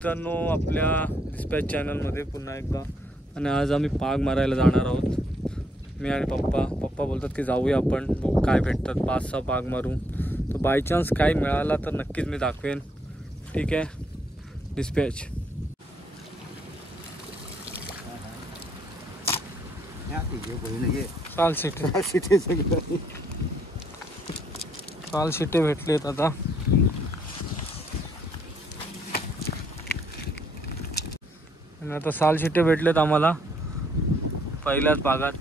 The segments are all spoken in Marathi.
मित्रांनो, आपल्या डिस्पॅच चॅनलमध्ये पुन्हा एकदा. आणि आज आम्ही पाग मारायला जाणार आहोत, मी आणि पप्पा बोलतात की जाऊया आपण, बघू काय भेटतात. 5-6 पाग मारू. तर बाय चान्स काय मिळाला तर नक्कीच मी दाखवेन. ठीक आहे. डिस्पॅच काल शिटे भेटलेत आता. आणि आता साल शिटे भेटलेत आम्हाला पहिल्याच भागात.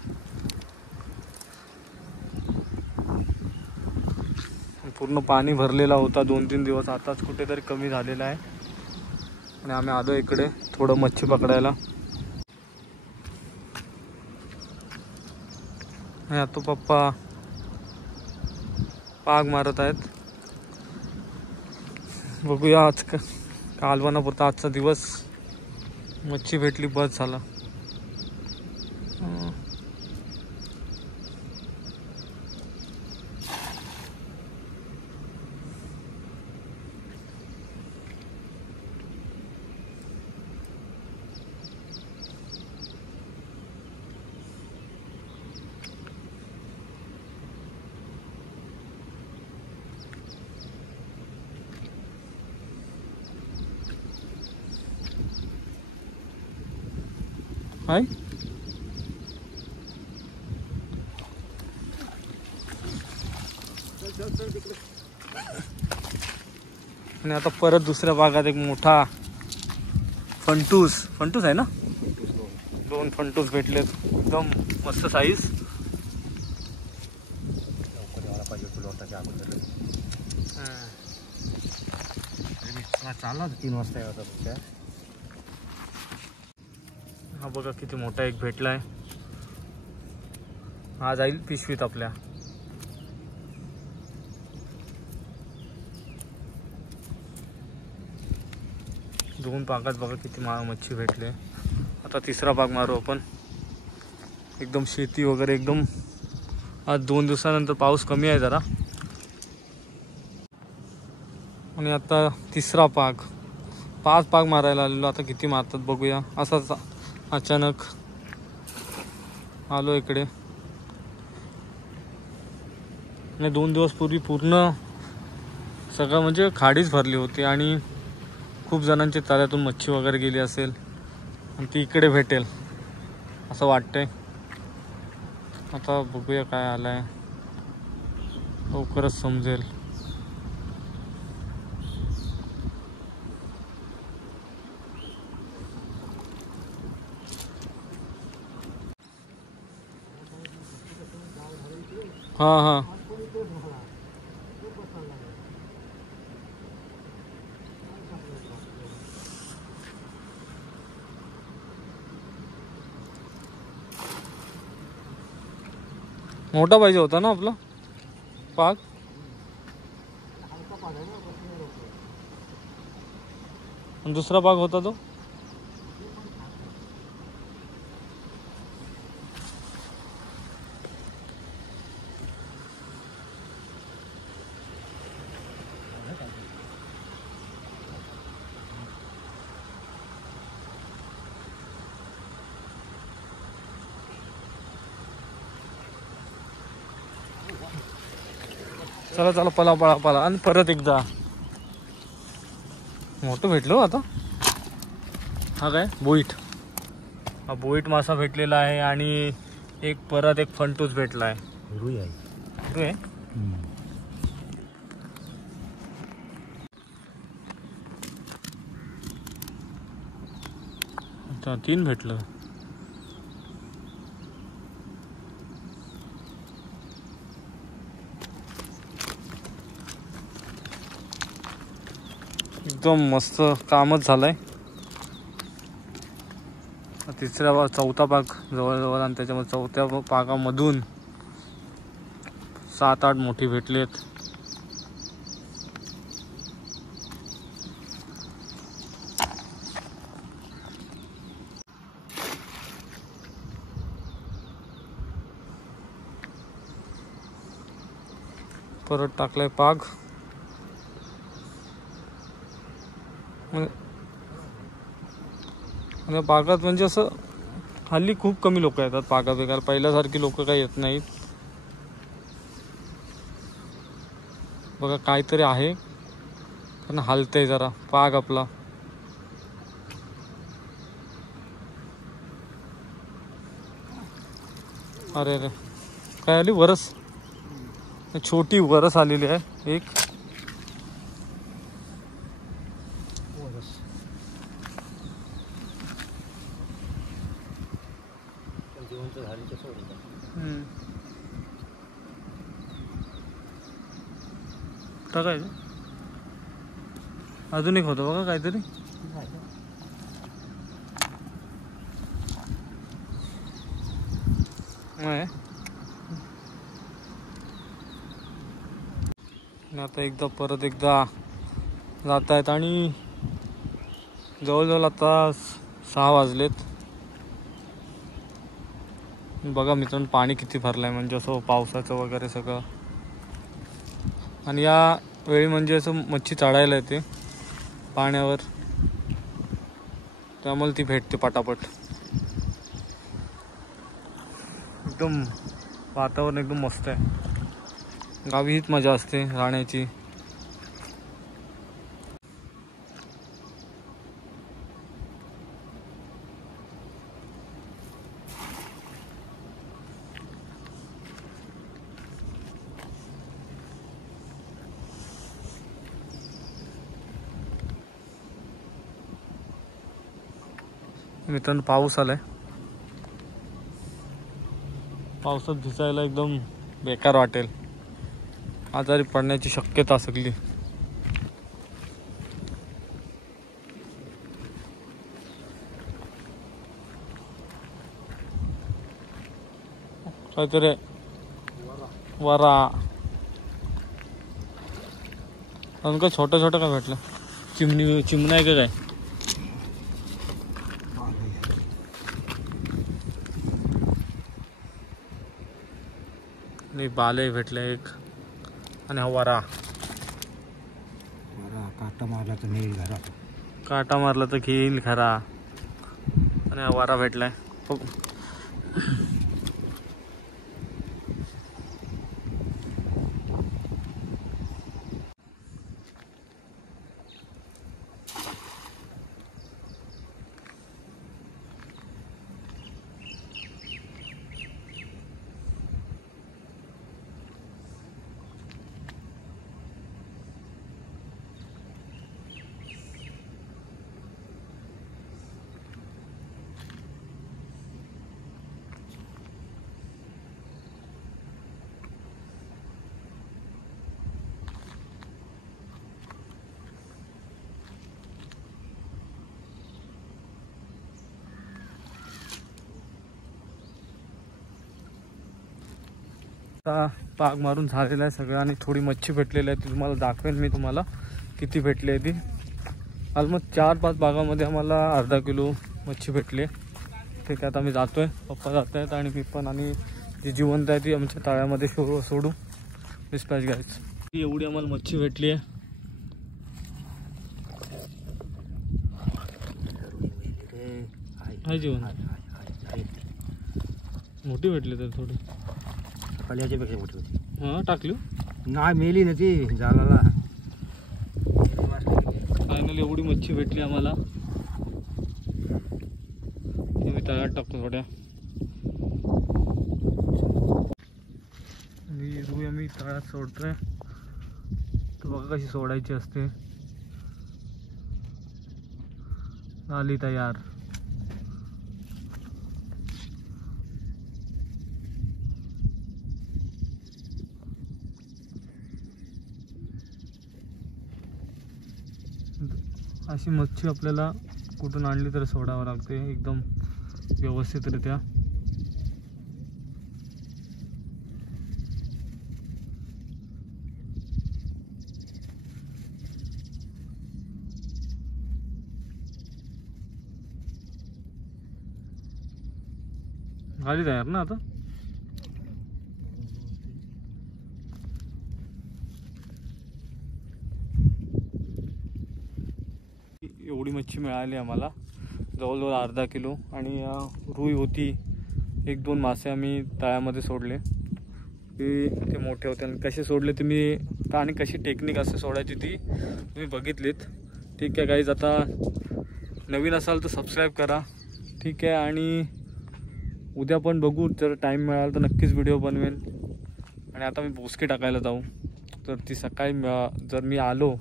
पूर्ण पाणी भरलेला होता 2-3 दिवस, आताच कुठेतरी कमी झालेला आहे. आणि आम्ही आलो इकडे थोडं मच्छी पकडायला. आणि आता पप्पा पाग मारत आहेत. बघूया आज कालवणापुरता आजचा दिवस. मच्छी भेटली बस झाला. हाय आणि आता परत दुसऱ्या भागात एक मोठा फंटूस आहे ना. 2 फंटूस भेटलेत, एकदम मस्त साईज. चालला 3 वाजता यायचा. हा बघा किती मोठा एक भेटलाय. हा जाईल पिशवीत आपल्या. दोन पागात बघा किती मच्छी भेटले. आता तिसरा पाग मारू आपण. एकदम शेती वगैरे एकदम. आज 2 दिवसानंतर पाऊस कमी आहे जरा. आणि आता तिसरा पाग. 5 पाग मारायला आलेलो, आता किती मारतात बघूया. असाच अचानक आलो इकडे. आणि 2 दिवस पूर्वी पूर्ण सगळं म्हणजे खाडीच भरली होती आणि खूप जणांच्या तळ्यातून मच्छी वगैरे गेली असेल आणि ती इकडे भेटेल असं वाटतंय. आता बघूया काय आलंय, लवकरच समजेल. हां हां मोठा पाहिजे होता ना आपला पाग. आणि दुसरा पाग होता तो. चला चला पळा पळा पळा. आणि परत एकदा मोठं भेटलो आता. हा काय बोईट. हा बोईट मासा भेटलेला आहे. आणि एक परत एक फंटूस भेटला आहे. रुई आहे. रुई आहे. आता 3 भेटलं. एकदम मस्त कामच झालंय. चौथा पाग जवळजवळ. आणि त्याच्यामध्ये चौथ्या पागामधून 7-8 मोठी भेटलेत. परत टाकलाय पाग. आणि बागात म्हणजे असं हल्ली खूप कमी लोक येतात बागा बेकार, पहिल्यासारखी लोक काही येत नाहीत. बघा काहीतरी आहे पण हलतंय जरा पाग आपला. अरे अरे काय आली वरस, छोटी वरस आलेली आहे एक. काय अजून एक होतं बघा काहीतरी. आता एकदा परत एकदा जात आहेत आणि जवळजवळ आता 6 वाजलेत. बघा मित्रांनो पाणी किती भरलंय, म्हणजे असं पावसाचं वगैरे सगळं. आणि या वेळी म्हणजे असं मच्छी चढायला येते पाण्यावर, त्यामुळे ती भेटते पटापट. एकदम वातावरण एकदम मस्त आहे. गावी हीच मजा असते राहण्याची. मित्रांनो पाऊस आलाय, पावसात भिजायला एकदम बेकार वाटेल, आजारी पडण्याची शक्यता सगळी. काहीतरी वरा अजून काय छोटं छोटं काय भेटलं, चिमणा आहे का काय. नाही बाले भेटले एक, आणि हा वरा. काटा मारला तर नेईल घरा, काटा मारला तर घेईल खरा. आणि हा वरा भेटलाय. पाग मारून झालेला आहे सगळं, आणि थोडी मच्छी भेटलेली आहे ती तुम्हाला दाखवेन मी तुम्हाला किती भेटली आहे ती. ऑलमोस्ट 4-5 बागामध्ये आम्हाला अर्धा किलो मच्छी भेटली. ठीक आहे, आता मी जातोय, पप्पा जात आहेत आणि मी पण, आणि जी जिवंत आहे ती आमच्या तळ्यामध्ये सोडू. डिस्पॅच गाईज, एवढी आम्हाला मच्छी भेटली आहे. हाय जीवन मोठी भेटली तर थोडी कळ्याच्या पेक्षा मोठी होती. हां टाकली नाही, मेली ना ती जालाला. फायनली एवढी मच्छी भेटली आम्हाला. मी तळ्यात टाकतो थोड्या. रुई आम्ही तळ्यात सोडतोय, तर बघा कशी सोडायची असते. झाली तयार. अशी मच्छी आपल्याला कुठून आणली तर सोडावं लागते एकदम व्यवस्थितरित्या. झाली तयार ना आता. एवढी मच्छी मिळाली आम्हाला. जवळजवळ अर्धा किलो. आणि रुई होती 1-2 मासे आम्ही तळ्यामध्ये सोडले. ते मोठे होते आणि कसे सोडले तुम्ही आणि कशी टेक्निक असते सोडायची ती तुम्ही बघितलीत. ठीक आहे गाईज, आता नवीन असाल तर सबस्क्राईब करा. ठीक आहे, आणि उद्या पण बघू, जर टाईम मिळाला तर नक्कीच व्हिडिओ बनवेन. आणि आता मी बोसके टाकायला जाऊ, तर ती सकाळी जर मी आलो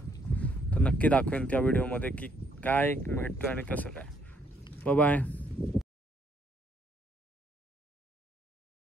तर नक्की दाखवेन त्या व्हिडिओमध्ये की काय भेटतो आणि कसं काय. बाय.